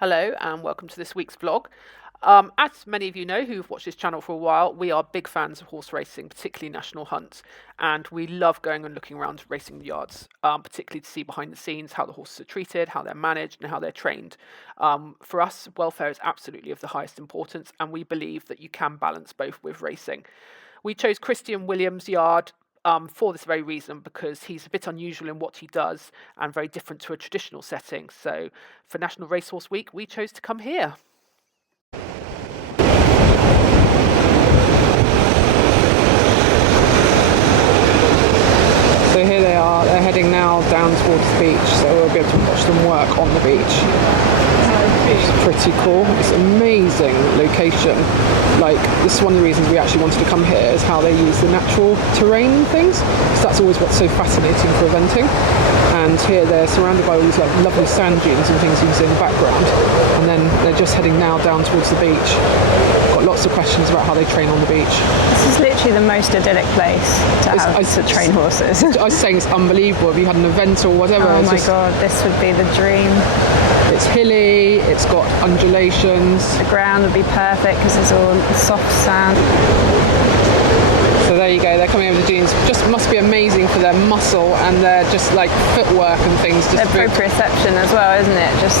Hello and welcome to this week's vlog. As many of you know who've watched this channel for a while, we are big fans of horse racing, particularly national hunts, and we love going and looking around racing yards, particularly to see behind the scenes how the horses are treated, how they're managed and how they're trained. For us, welfare is absolutely of the highest importance, and we believe that you can balance both with racing. We chose Christian Williams' yard for this very reason, because he's a bit unusual in what he does and very different to a traditional setting. So for National Racehorse Week, we chose to come here. So here they are, they're heading now down towards the beach, so we'll be able to watch them work on the beach. It's pretty cool. It's an amazing location. Like, this is one of the reasons we actually wanted to come here, is how they use the natural terrain and things. So that's always what's so fascinating for eventing. And here they're surrounded by all these like lovely sand dunes and things you can see in the background. And then they're just heading now down towards the beach. Got lots of questions about how they train on the beach. This is literally the most idyllic place to train horses. I was saying it's unbelievable. If you had an event or whatever. Oh my god, this would be the dream. It's hilly, it's got undulations. The ground would be perfect because it's all soft sand. So there you go, they're coming over the dunes. Just must be amazing for their muscle and their just like footwork and things. Their proprioception as well, isn't it? Just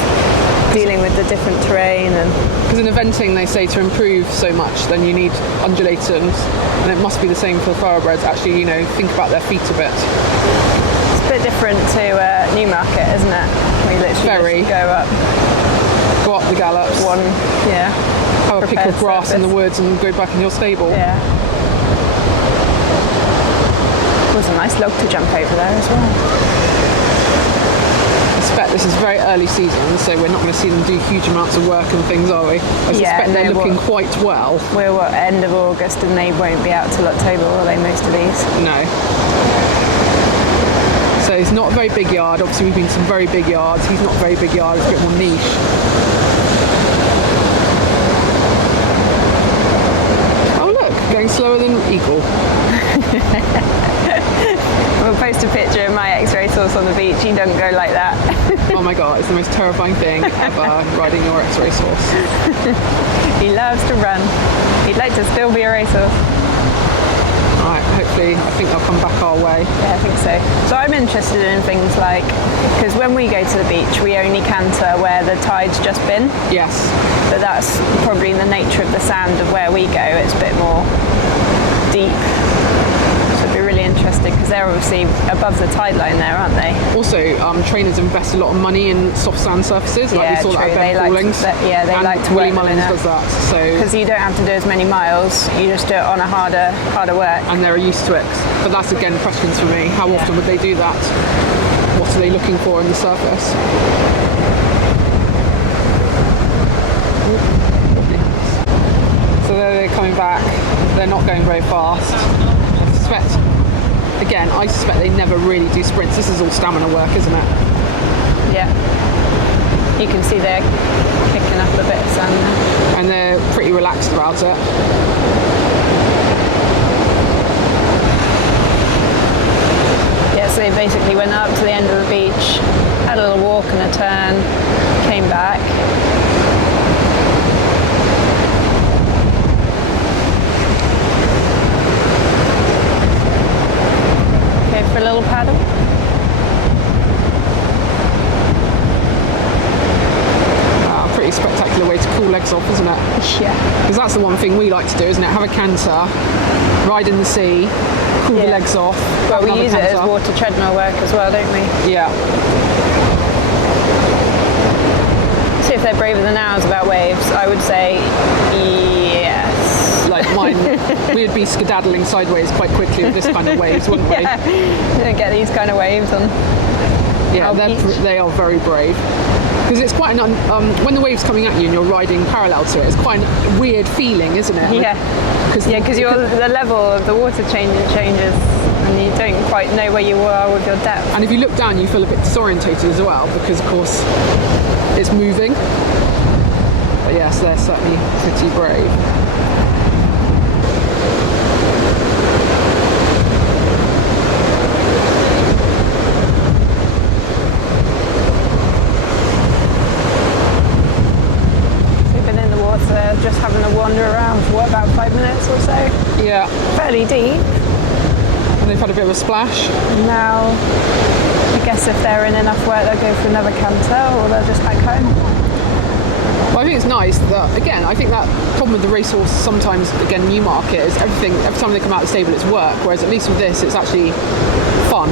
dealing with the different terrain. And because in eventing they say to improve so much, then you need undulations, and it must be the same for thoroughbreds. Actually, you know, think about their feet a bit. It's a bit different to Newmarket, isn't it? We literally just go up the gallops. Have a pick of grass in the woods and go back in your stable. Yeah. There's a nice log to jump over there as well. I suspect this is very early season, so we're not going to see them do huge amounts of work and things, are we? I suspect they're looking quite well. We're end of August and they won't be out till October, will they, most of these? No. So it's not a very big yard. Obviously we've been to some very big yards. He's not a very big yard, it's a bit more niche. Oh look, going slower than Eagle. We'll post a picture of my ex-racehorse on the beach. He doesn't go like that. Oh my god, it's the most terrifying thing ever, riding your ex-racehorse. He loves to run. He'd like to still be a racehorse. Right, hopefully, I think they'll come back our way. Yeah, I think so. So I'm interested in things like, because when we go to the beach, we only canter where the tide's just been. Yes. But that's probably the nature of the sand of where we go. It's a bit more deep. So it'd be really interesting, because they're obviously above the tide line there, aren't they? Also, trainers invest a lot of money in soft sand surfaces, like we saw that at Fallings. They like to Willie work Mullins does that. So because you don't have to do as many miles, you just do it on a harder work. And they're used to it. But that's again questions for me. How often would they do that? What are they looking for in the surface? So they're coming back. They're not going very fast. I suspect they never really do sprints. This is all stamina work, isn't it? Yeah. You can see they're picking up a bit of sand now. And they're pretty relaxed about it. Yeah, so they basically went up to the end of the beach, had a little walk and a turn, came back. For a little paddle. Pretty spectacular way to cool legs off, isn't it? Yeah. Because that's the one thing we like to do, isn't it? Have a canter, ride in the sea, cool the legs off. Well, we use it as water treadmill work as well, don't we? Yeah. See if they're braver than ours about waves. I would say yes. Like mine, we would be skedaddling sideways quite quickly with this kind of waves, wouldn't we? Yeah, you don't get these kind of waves on. Yeah, they are very brave. Because it's quite when the wave's coming at you and you're riding parallel to it, it's quite a weird feeling, isn't it? Yeah. Because the level of the water changes, and you don't quite know where you are with your depth. And if you look down, you feel a bit disorientated as well, because of course it's moving. But yes, they're certainly pretty brave. just having a wander around for about 5 minutes or so. Yeah. Fairly deep. And they've had a bit of a splash. Now, I guess if they're in enough work, they'll go for another canter or they'll just hike home. Well, I think it's nice that, again, I think that problem with the racehorse sometimes, again, Newmarket is every time they come out of the stable it's work, whereas at least with this it's actually fun.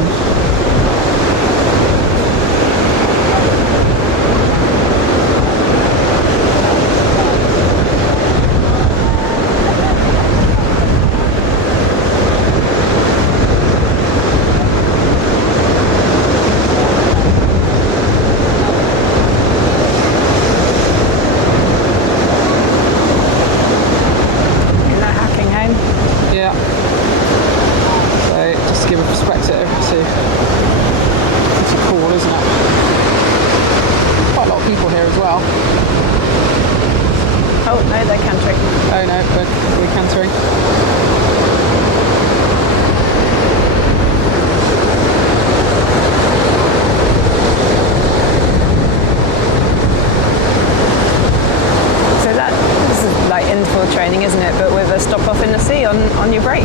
training, isn't it? But with a stop off in the sea on your break.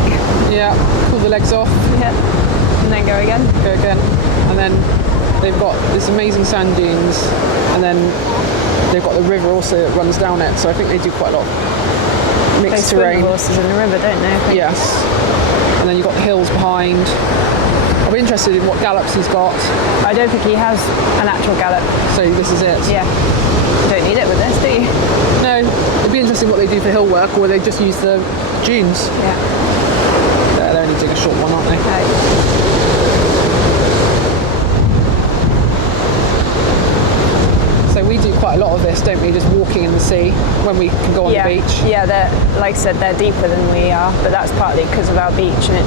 Yeah, pull the legs off. Yeah, and then go again. Go again. And then they've got this amazing sand dunes, and then they've got the river also that runs down it. So I think they do quite a lot of mixed terrain. They swim the horses in the river, don't they? Yes. And then you've got the hills behind. I'll be interested in what gallops he's got. I don't think he has an actual gallop. So this is it. Yeah. You don't need it with this, do you? No. It'd be interesting what they do for hill work, or they just use the dunes. Yeah. They're only doing a short one, aren't they? No. So we do quite a lot of this, don't we? Just walking in the sea when we can go on the beach. Yeah, like I said, they're deeper than we are, but that's partly because of our beach, and it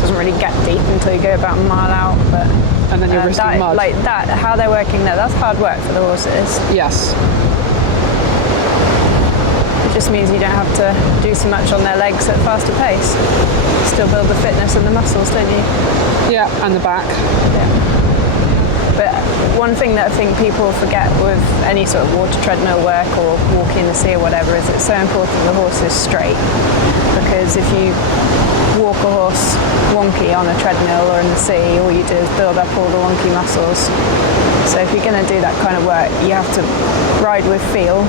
doesn't really get deep until you go about a mile out. But and then you're risking mud. Like that, how they're working there, that's hard work for the horses. Yes. It just means you don't have to do so much on their legs at a faster pace. Still build the fitness and the muscles, don't you? Yeah, and the back. Yeah. But one thing that I think people forget with any sort of water treadmill work or walking in the sea or whatever is it's so important the horse is straight. Because if you walk a horse wonky on a treadmill or in the sea, all you do is build up all the wonky muscles. So if you're going to do that kind of work, you have to ride with feel,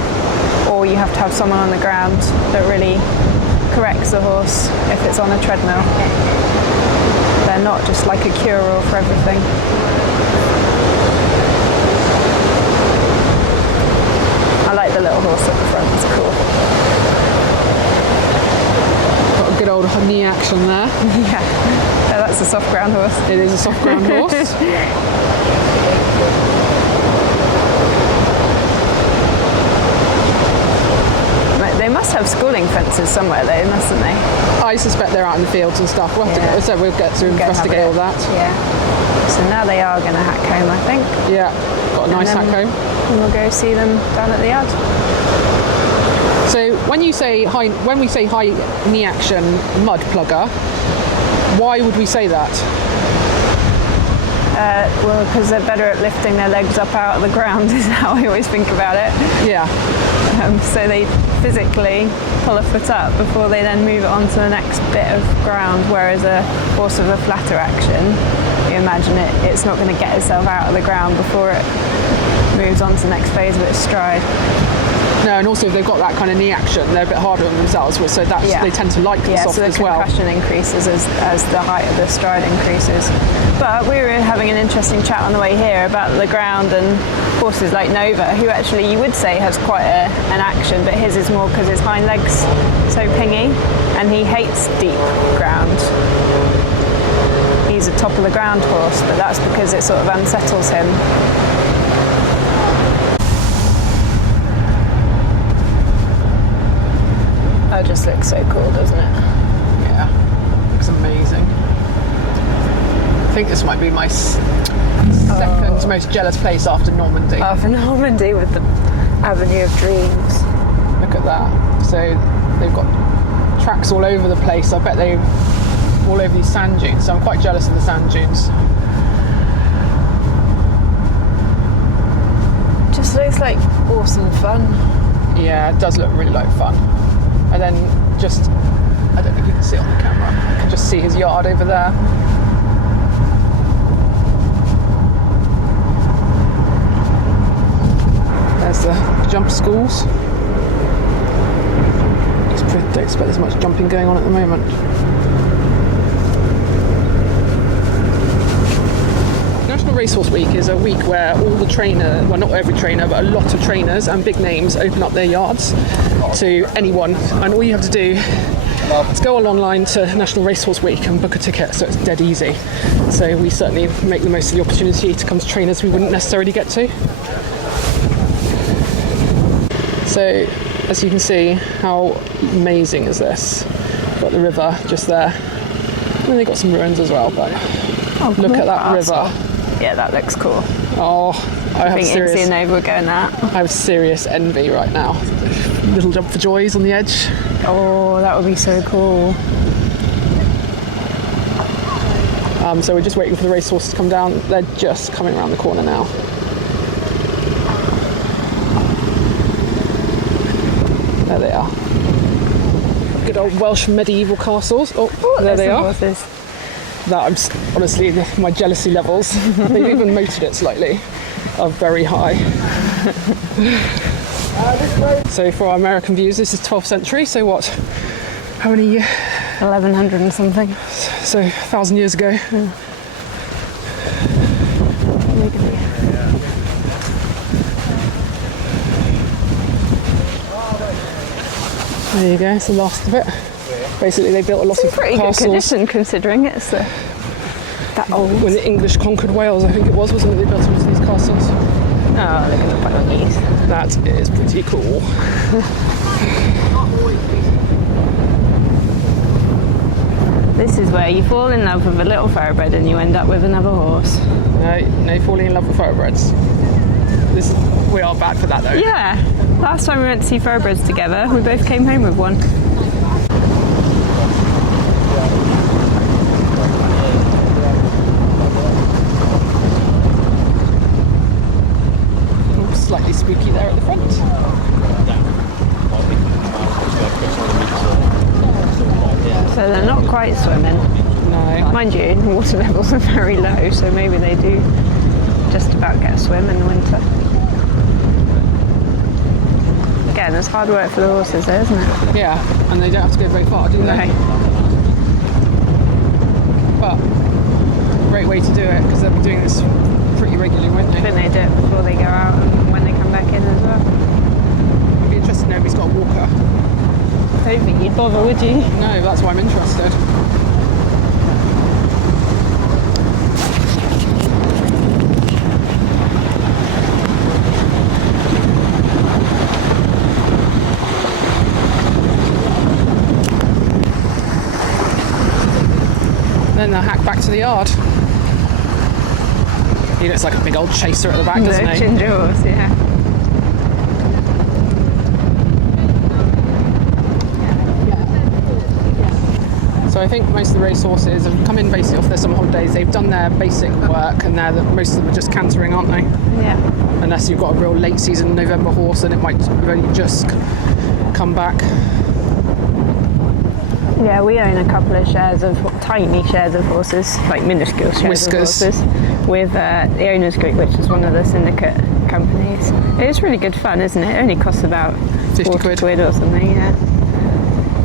or you have to have someone on the ground that really corrects the horse if it's on a treadmill. They're not just like a cure-all for everything. I like the little horse at the front, it's cool. Got a good old knee action there. Yeah, that's a soft ground horse. It is a soft ground horse. They must have schooling fences somewhere though, mustn't they? I suspect they're out in the fields and stuff. We'll get to investigate all that. Yeah. So now they are going to hack home, I think. Yeah, got a nice hack home. And we'll go see them down at the yard. So when we say high knee action mud plugger, why would we say that? Well, because they're better at lifting their legs up out of the ground is how I always think about it. Yeah. So they physically pull a foot up before they then move it on to the next bit of ground, whereas a horse with a flatter action, you imagine it's not going to get itself out of the ground before it moves on to the next phase of its stride. No, and also if they've got that kind of knee action, they're a bit harder on themselves, so they tend to like the soft so the as well. concussion increases as the height of the stride increases. But we were having an interesting chat on the way here about the ground and horses like Nova, who actually you would say has quite an action, but his is more because his hind legs so pingy, and he hates deep ground. He's a top of the ground horse, but that's because it sort of unsettles him. That just looks so cool, doesn't it? Yeah, looks amazing. I think this might be my second most jealous place after Normandy. After Normandy with the Avenue of Dreams. Look at that. So they've got tracks all over the place. I bet they're all over these sand dunes. So I'm quite jealous of the sand dunes. Just looks like awesome fun. Yeah, it does look really like fun. And then just, I don't think you can see it on the camera, I can just see his yard over there. There's the jump schools. Don't expect there's much jumping going on at the moment. National Racehorse Week is a week where all the well, not every trainer, but a lot of trainers and big names open up their yards to anyone, and all you have to do is go online to National Racehorse Week and book a ticket, so it's dead easy. So we certainly make the most of the opportunity to come to trainers we wouldn't necessarily get to. So as you can see, how amazing is this? Got the river just there. And they've got some ruins as well, but look at that river. Yeah, that looks cool. Oh, I have serious envy right now. Little jump for joys on the edge. Oh, that would be so cool. So we're just waiting for the racehorses to come down. They're just coming around the corner now. There they are. Good old Welsh medieval castles. Oh, there they are. Horses. That honestly, my jealousy levels, they've even motored it slightly, are very high. So for our American views, this is 12th century, so what? How many? 1100 and something. So 1,000 years ago. There you go, it's the last of it. Basically, they built a lot of pretty castles. good condition considering it's that old. When the English conquered Wales, I think it was, wasn't it? They built a lot of these castles. Oh, look at the ponies. That is pretty cool. This is where you fall in love with a little thoroughbred and you end up with another horse. No falling in love with thoroughbreds. We are bad for that though. Yeah. Last time we went to see thoroughbreds together, we both came home with one. Slightly spooky there at the front. So they're not quite swimming. No. Mind you, water levels are very low, so maybe they do just about get a swim in the winter. Again, it's hard work for the horses there, isn't it? Yeah, and they don't have to go very far, do they? No. But, great way to do it, because they'll be doing this pretty regularly, won't I they? think they do it before they go out and when they come back in as well. It'd be interesting to know if he's got a walker. I don't think you'd bother, would you? No, that's why I'm interested. Then they'll hack back to the yard. He looks like a big old chaser at the back, doesn't he? Ginger horse, yeah. So I think most of the racehorses have come in basically off their summer holidays. They've done their basic work, and most of them are just cantering, aren't they? Yeah. Unless you've got a real late season November horse, then it might have only just come back. Yeah, we own a couple of tiny shares of horses, like minuscule shares Whiskers. of horses, with the Owners Group, which is one of the syndicate companies. It's really good fun, isn't it? It only costs about 50 40 quid or something, yeah.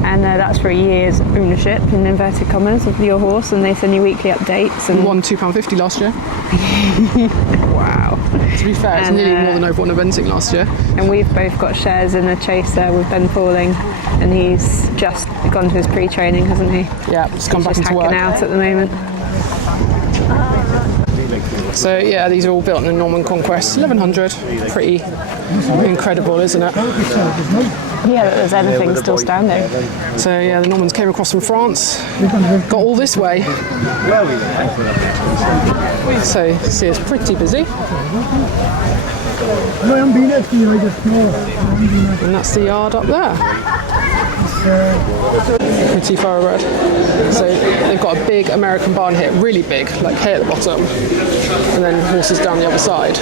And that's for a year's ownership, in inverted commas, of your horse, and they send you weekly updates. And We won £2.50 last year. wow. To be fair, it's nearly more than I've won eventing last year. And we've both got shares in a chaser with Ben Falling, and he's just gone to his pre-training, hasn't he? Yeah, just come back He's just into work. hacking out at the moment. So yeah, these are all built in the Norman Conquest, 1100. Pretty incredible, isn't it? Yeah, that there's anything still standing. So yeah, the Normans came across from France, got all this way. So see, it's pretty busy. And that's the yard up there. Pretty thoroughbred. So they've got a big American barn here, really big, like hay at the bottom, and then horses down the other side.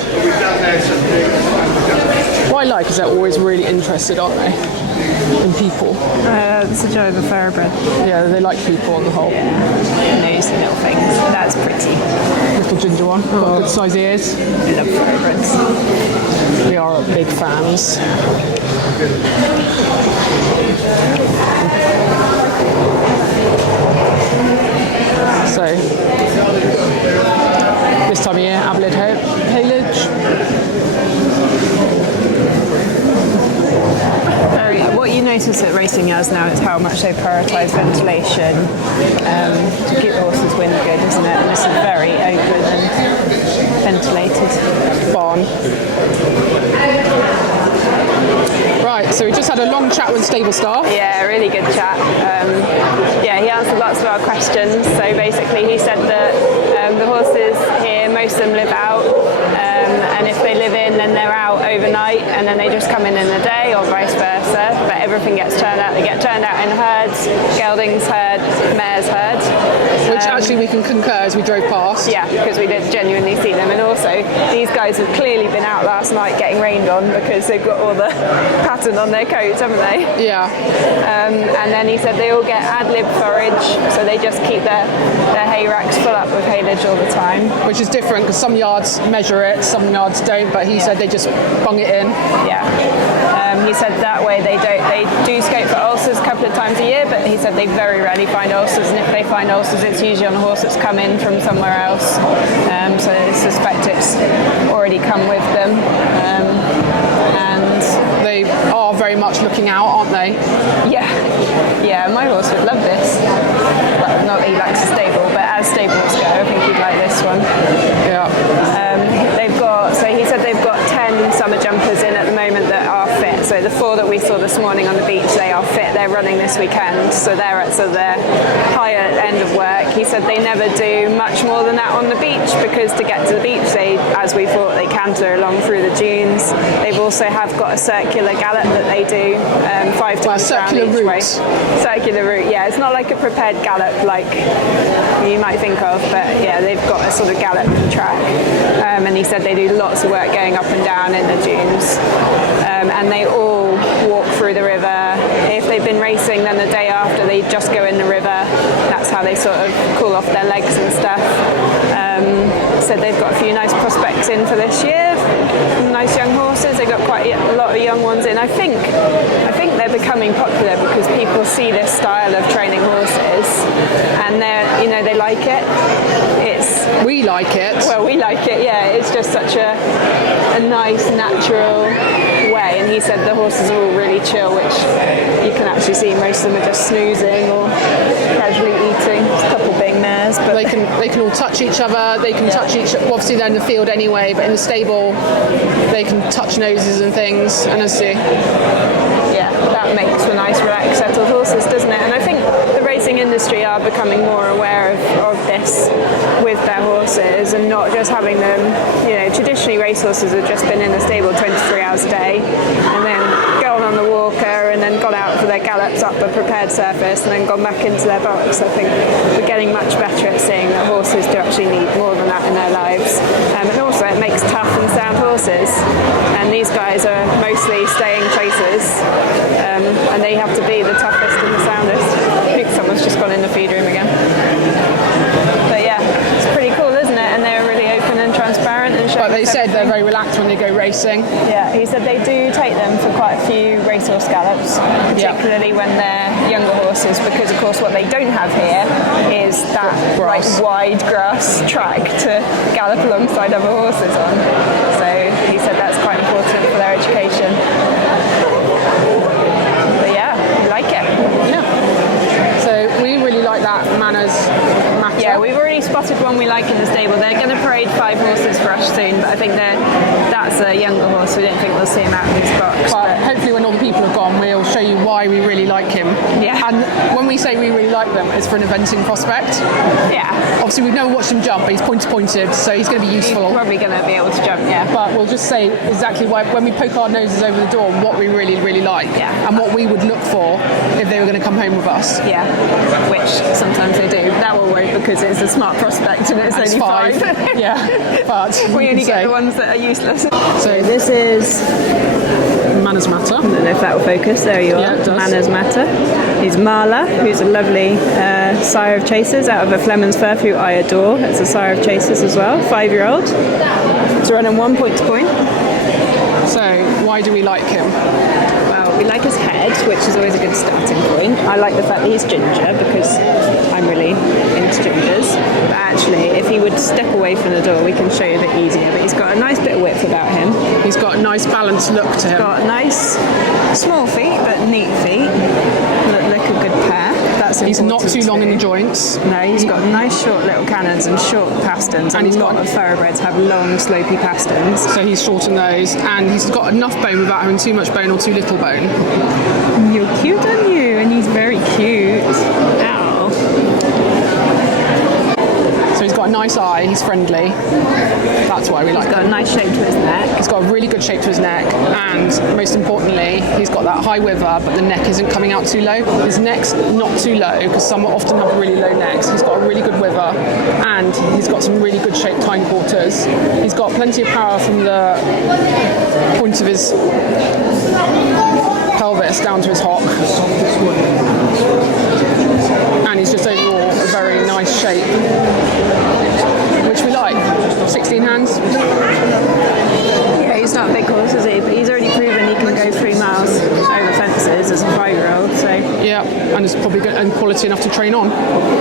What I like is they're always really interested, aren't they, in people. It's a joy of a thoroughbred. Yeah, they like people on the whole. Nosy little things. That's pretty. Little ginger one, got good size ears. I love thoroughbreds. We are big fans. So, this time of year, avalid haylage. What you notice at racing yards now is how much they prioritise ventilation to keep the horses' wind good, isn't it? And this is very open and ventilated. Barn. Right, so we just had a long chat with stable staff. Yeah, really good chat. He answered lots of our questions. So basically he said that the horses here, most of them live out, and if they live in, then they're out overnight, and then they just come in the day, or vice versa. But everything gets turned out. They get turned out in herds, geldings herd, mares herd. Which actually we can concur as we drove past. Yeah, because we did genuinely see them. And also, these guys have clearly been out last night getting rained on because they've got all the pattern on their coats, haven't they? Yeah. And then he said they all get ad-lib forage, so they just keep their hay racks full up with haylage all the time. Which is different because some yards measure it, some yards don't, but he said they just bung it in. Yeah. He said that way they do scope for ulcers a couple of times a year, but he said they very rarely find ulcers, and if they find ulcers, it's usually on a horse that's come in from somewhere else. So they suspect it's already come with them. And they are very much looking out, aren't they? Yeah, my horse would love this. Well, not that he likes a stable, but as stables go, I think he'd like this one. Yeah. He said they've got 10 summer jumpers in at the moment that are fit. So the 4 that we saw this morning on the beach, they are fit. They're running this weekend, so they're at their higher end of work. He said they never do much more than that on the beach, because to get to the beach, they, as we thought, they canter along through the dunes. They've also got a circular gallop that they do 5 times around each way. Circular route, yeah. It's not like a prepared gallop like you might think of, but yeah, they've got a sort of gallop track. And he said they do lots of work going up and down in the dunes. And they all walk through the river. If they've been racing, then the day after they just go in the river. That's how they sort of cool off their legs and stuff. Said they've got a few nice prospects in for this year. Nice young horses. They've got quite a lot of young ones in. I think they're becoming popular because people see this style of training horses, and they like it. We like it. Well, we like it, yeah. It's just such a nice, natural way. And he said the horses are all really chill, which you can actually see most of them are just snoozing or casually eating. There's a couple big mares, but they can all touch each other. They can touch each. Obviously, they're in the field anyway, but in the stable, they can touch noses and things. And that makes for nice, relaxed, settled horses, doesn't it? And I think the racing industry are becoming more aware of this with their horses, and not just having them, traditionally racehorses have just been in the stable 23 hours a day, and then gone on the walker, and then gone out for their gallops up a prepared surface, and then gone back into their box. I think we're getting much better at seeing that horses do actually need more than that in their lives. And also it makes tough and sound horses, and these guys are mostly staying chasers, and they have to be the toughest and the soundest. I think someone's just gone in the feed room again. But yeah, it's pretty cool, isn't it? And they're really open and transparent. But they said they're very relaxed when they go racing. Yeah, he said they do take them for quite a few racehorse gallops, particularly when they're younger horses, because of course what they don't have here is that wide grass track to gallop alongside other horses on. So he said that's quite important for their education. But yeah, we like it. Yeah. So we really like that manners matter. Yeah, we've already spotted one we like in the stable. They're going to parade 5 horses for us soon, but I think that's a younger horse. We don't think we'll see him out of his box. But hopefully when all the people have gone, we'll show you why we really like him. Yeah. Yeah. And when we say we really like them, it's for an eventing prospect. Yeah. Obviously, we've never watched him jump, but he's pointed, so he's going to be useful. He's probably going to be able to jump, yeah. But we'll just say exactly why, when we poke our noses over the door, what we really, really like, and what we would look for if they were going to come home with us. Yeah, which sometimes they do. That one won't, because it's a smart prospect and it's only 5. Yeah, but we only get the ones that are useless. So this is Manners Matter. I don't know if that will focus. There you are. Yeah, it does. Manners Matter. He's Marla, who's a lovely sire of chasers out of a Fleming's Firth, who I adore. It's a sire of chasers as well, 5-year-old. It's running 1 point to point. So why do we like him? Well, we like his head, which is always a good starting point. I like the fact that he's ginger, because I'm really into gingers. But actually, if he would step away from the door, we can show you a bit easier. But he's got a nice bit of width about him. He's got a nice balanced look to him. Got nice, small feet, but neat feet. Look a good pair. That's He's not important too long too. in the joints. No, he's got nice short little cannons and short pasterns, and he's a lot got- of thoroughbreds have long slopey pasterns. So he's short on those, and he's got enough bone without having too much bone or too little bone. You're cute, aren't you? And he's very cute. Ow. So he's got a nice eye, he's friendly. That's why we like He's got a him. nice shape to his neck. He's got a really good shape to his neck, and most importantly, he's got that high wither, but the neck isn't coming out too low. His neck's not too low, because some often have really low necks. He's got a really good wither, and he's got some really good shaped hindquarters. He's got plenty of power from the point of his pelvis down to his hock. And he's just overall a very nice shape, which we like. 16 hands. Yeah, he's not a big horse, is he? But he's already proven he can go 3 miles over fences as a 5-year-old. So Yeah, and it's probably good and quality enough to train on.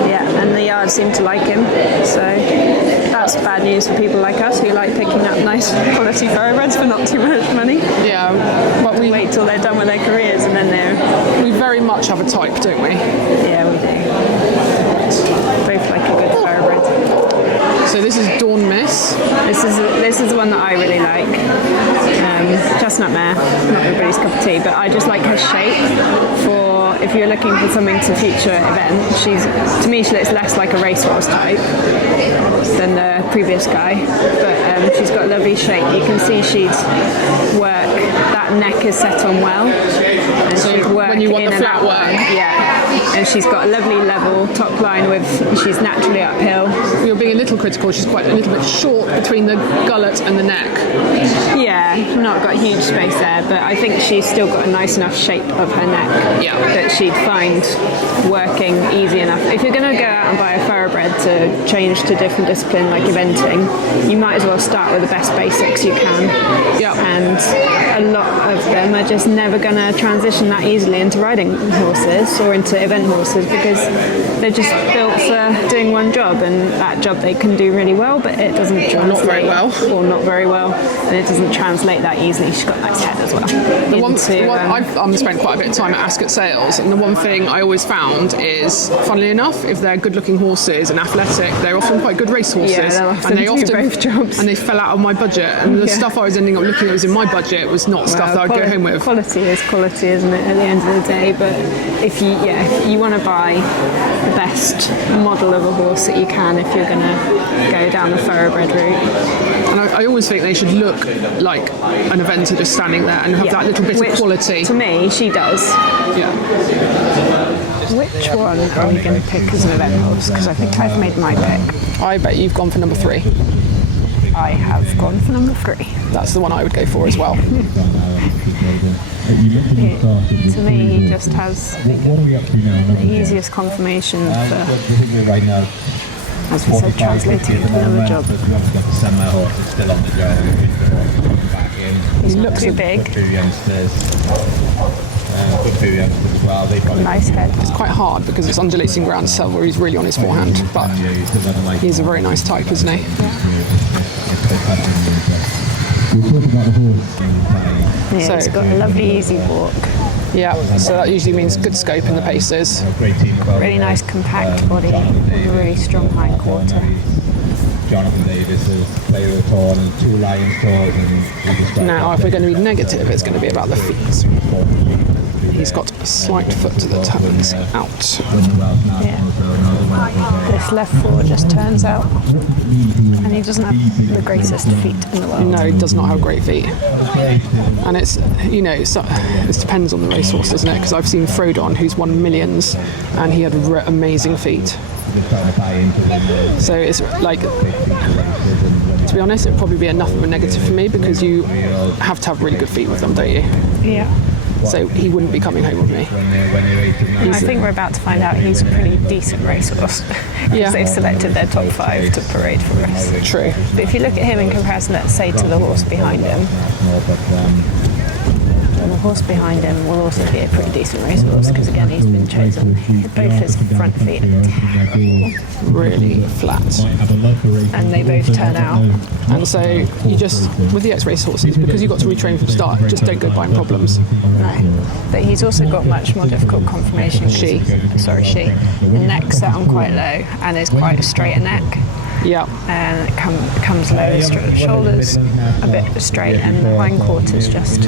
yeah, and the yard seem to like him. So that's bad news for people like us who like picking up nice quality thoroughbreds for not too much money. Yeah, but we Wait till they're done with their careers and then they're... we very much have a type, don't we? Yeah, we do. Both like a good thoroughbred. So this is Dawn Miss. This is the one that I really like. Chestnut mare, not everybody's cup of tea, but I just like her shape. For if you're looking for something to future event, to me she looks less like a racehorse type than the previous guy, but she's got a lovely shape. You can see she'd work. That neck is set on well, and So she'd work when you want in the and flat out work. line. Yeah, and she's got a lovely level top line with. She's naturally uphill. You're being a little critical. She's quite a little bit short between the gullet and the neck. Yeah, not got huge space there, but I think she's still got a nice enough shape of her neck Yeah. that she'd find working easy enough. If you're going to go out and buy a thoroughbred to change to different discipline like eventing, you might as well start with the best basics you can. Yeah. And a lot of them are just never going to transition that easily into riding horses or into event horses, because they're just built for doing one job, and that job they can do really well, but it doesn't translate. not very well. Or not very well, and it doesn't translate that easily. She's got a nice head as well. I've spent quite a bit of time at Ascot Sales, and the one thing I always found is, funnily enough, if they're good-looking horses and athletic, they're often quite good race horses. Yeah, they'll often do both jobs. And they fell out of my budget, and the Yeah. stuff I was ending up looking at was in my budget was not stuff that I'd go home with. Quality is quality, isn't it, at the end of the day? But if you want to buy the best model of a horse that you can, if you're going to go down the thoroughbred route. And I always think they should look like an eventer just standing there and have that little bit Which, of quality. To me, she does. Yeah. Which one are we going to pick as an event horse? Because I think I've made my pick. I bet you've gone for number 3. I have gone for number 3. That's the one I would go for as well. To me, he just has the easiest confirmation for, as we said, translating into another job. He's not too big. Nice head. It's quite hard because it's undulating ground to tell where he's really on his forehand, but he's a very nice type, isn't he? Yeah, So- he's got a lovely easy walk. Yeah, so that usually means good scope in the paces. Really nice compact body with a really strong hind quarter. Jonathan Davis's Player Torn and 2 Lions Tours. Now, if we're going to be negative, it's going to be about the feet. He's got a slight foot to the turns out. Yeah. This left foot just turns out, and he doesn't have the greatest feet in the world. No, he does not have great feet. And it's, you know, it depends on the racehorse, doesn't it? Because I've seen Frodon, who's won millions, and he had amazing feet. So it's like, to be honest, it'd probably be enough of a negative for me, because you have to have really good feet with them, don't you? Yeah. So he wouldn't be coming home with me. I think we're about to find out he's a pretty decent racehorse. Because they've selected their top 5 to parade for us. True. But if you look at him in comparison, let's say, to the horse behind him, the horse behind him will also be a pretty decent racehorse, because again, he's been chosen. Both his front feet are terrible. Really flat. And they both turn out. And so you just, with the ex-race horses, because you've got to retrain from start, just don't go buying problems. No. But he's also got much more difficult conformation. The neck's set on quite low, and is quite a straighter neck. Yeah. And it comes low, shoulders a bit straight, and the hindquarters just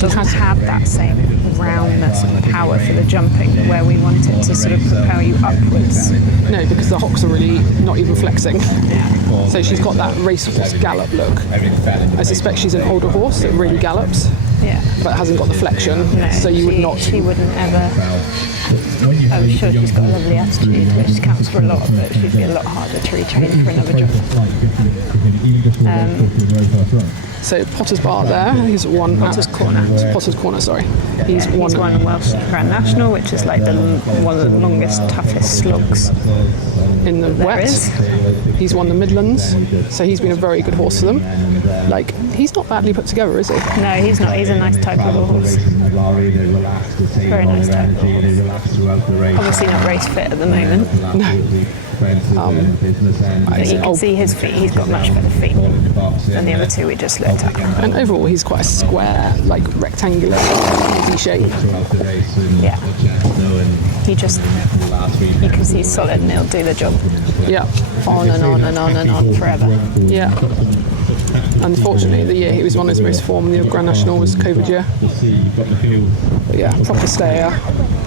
doesn't have that same roundness and power for the jumping where we want it to sort of propel you upwards. No, because the hocks are really not even flexing. Yeah. So she's got that racehorse gallop look. I suspect she's an older horse that really gallops, Yeah. but hasn't got the flexion. No, So you would not. She wouldn't ever. I'm sure she's got a lovely attitude, which counts for a lot, but she'd be a lot harder to retrain for another job. So Potter's Bar there, he's won Potter's Corner. Potter's Corner, sorry. He's won. He's won Welsh Grand National, which is like one of the longest, toughest slogs in the there wet. is. He's won the Midlands, so he's been a very good horse for them. Like, he's not badly put together, is he? No, he's not. He's a nice type of a horse. Very nice type of horse. Obviously not race fit at the moment. But you can see his feet. He's got much better feet than the other two we just looked at. And overall, he's quite a square, like rectangular, easy shape. Yeah. You can see he's solid and he'll do the job. Yeah. On and on and on and on forever. Yeah. Unfortunately, the year he was on his most form, the Grand National, was COVID year. But yeah, proper stayer.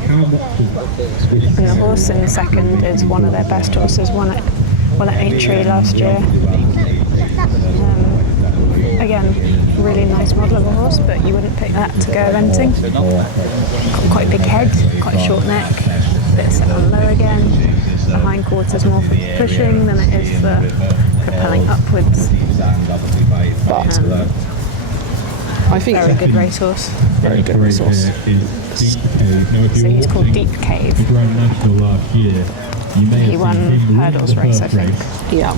And the horse in the second is one of their best horses. Won at Aintree last year. Again, really nice model of a horse, but you wouldn't pick that to go eventing. Got quite a big head, quite a short neck, bit set on low again. The hindquarters more for pushing than it is for propelling upwards. But I think very good racehorse. Very good racehorse. So he's called Deep Cave. He won hurdles race, I think. Yeah.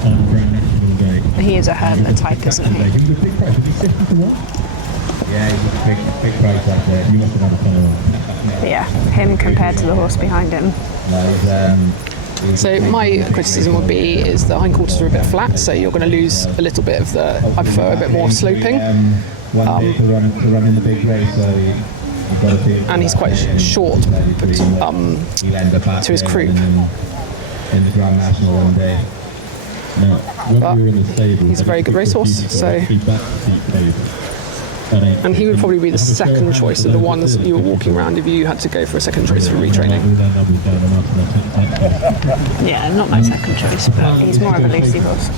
He is a hurdler type, isn't he? Big price out there. You must have had a fun one. But yeah, him compared to the horse behind him. So my criticism would be is the hindquarters are a bit flat, so you're going to lose a little bit of the. I prefer a bit more sloping. And he's quite short to his croup. In the Grand National one day. But he's a very good racehorse, so. And he would probably be the second choice of the ones you were walking around if you had to go for a second choice for retraining. Yeah, not my second choice, but he's more of a Lucy horse.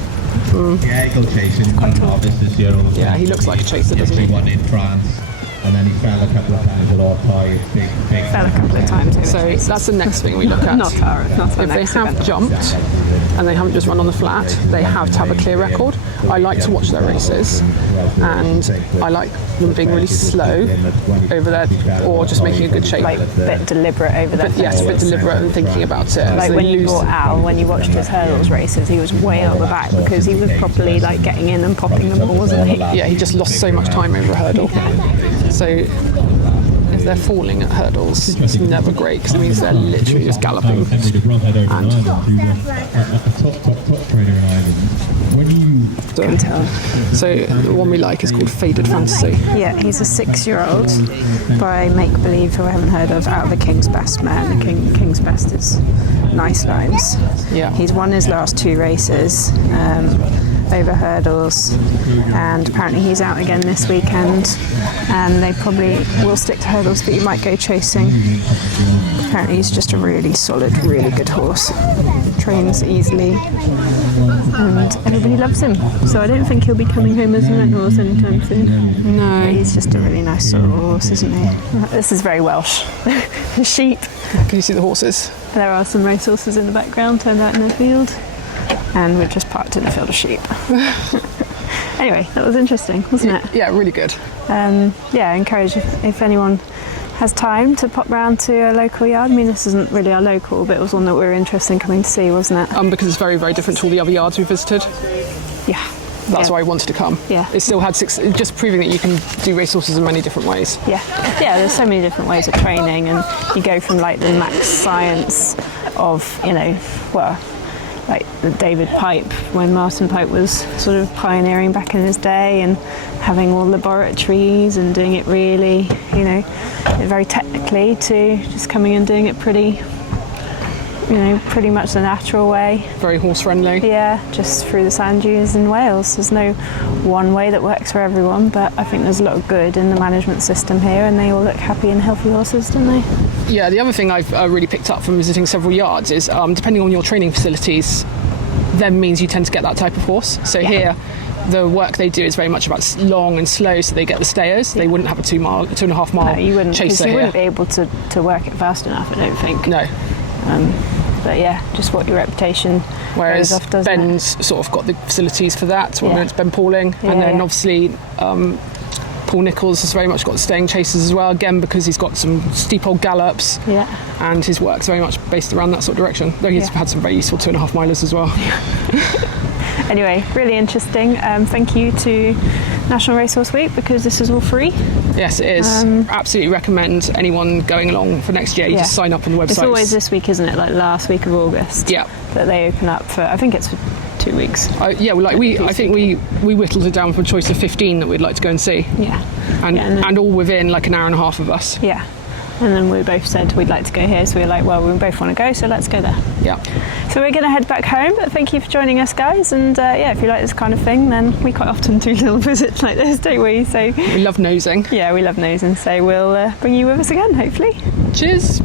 Yeah, he'll go chasing. Quite tall. Yeah, he looks like a chaser, doesn't he? One in France. And then he fell a couple of times at all times. Fell a couple of times. So that's the next thing we look at. Not if they have jumped and they haven't just run on the flat, they have to have a clear record. I like to watch their races, and I like them being really slow over there, or just making a good shape. Like a bit deliberate over there. Yes, a bit deliberate and thinking about it. Like when you brought Al, when you watched his hurdles races, he was way out the back because he was properly like getting in and popping them all, wasn't he? Yeah, he just lost so much time over a hurdle. So if they're falling at hurdles, it's never great because it means they're literally just galloping. And a top trainer in Ireland. when you Can tell. So the one we like is called Faded Fantasy. Yeah, he's a 6-year-old by Make Believe, who I haven't heard of, out of the King's Best mare. The King's Best is nice lines. Yeah. He's won his last 2 races over hurdles, and apparently he's out again this weekend, and they probably will stick to hurdles, but he might go chasing. Apparently he's just a really solid, really good horse. Trains easily, and everybody loves him. So I don't think he'll be coming home as an event horse anytime soon. No. But he's just a really nice sort of horse, isn't he? This is very Welsh. Sheep. Can you see the horses? There are some racehorses in the background turned out in the field, and we're just parked in a field of sheep. Anyway, that was interesting, wasn't it? Yeah, really good. Yeah, I encourage if anyone has time to pop round to a local yard. I mean, this isn't really our local, but it was one that we were interested in coming to see, wasn't it? Because it's very, very different to all the other yards we visited. Yeah. That's Yeah. why I wanted to come. Yeah. It still had 6, just proving that you can do racehorses in many different ways. Yeah, there's so many different ways of training, and you go from like the max science of, like the David Pipe, when Martin Pipe was sort of pioneering back in his day, and having all laboratories and doing it really, very technically, to just coming and doing it pretty much the natural way. Very horse friendly. Yeah, just through the sand dunes in Wales. There's no one way that works for everyone, but I think there's a lot of good in the management system here, and they all look happy and healthy horses, don't they? Yeah, the other thing I've really picked up from visiting several yards is depending on your training facilities, then means you tend to get that type of horse. So here, the work they do is very much about long and slow, so they get the stayers. They wouldn't have a 2.5 mile No, you wouldn't, because chaser you here. wouldn't be able to work it fast enough, I don't think. No. But yeah, just what your reputation Whereas goes off, doesn't Ben's sort of got the facilities for that, whether Yeah. it's Ben Pauling, Yeah, and then yeah. obviously Paul Nichols has very much got the staying chasers as well, again because he's got some steep old gallops, it? Yeah. and his work's very much based around that sort of direction, though he's Yeah. had some very useful 2.5 milers as well. Anyway, really interesting. Thank you to National Racehorse Week, because this is all free. Yes, it is. Absolutely recommend anyone going along for next year. You Yeah. just sign up on the website. It's always this week, isn't it? Like last week of August. Yeah. That they open up for, I think it's for 2 weeks. Yeah, I think we whittled it down from a choice of 15 that we'd like to go and see, Yeah. and Yeah, and then- and all within like an hour and a half of us. Yeah. And then we both said we'd like to go here, so we were like, well, we both want to go, so let's go there. Yeah. So we're going to head back home, but thank you for joining us, guys. And if you like this kind of thing, then we quite often do little visits like this, don't we? So We love nosing. yeah, we love nosing, so we'll bring you with us again, hopefully. Cheers.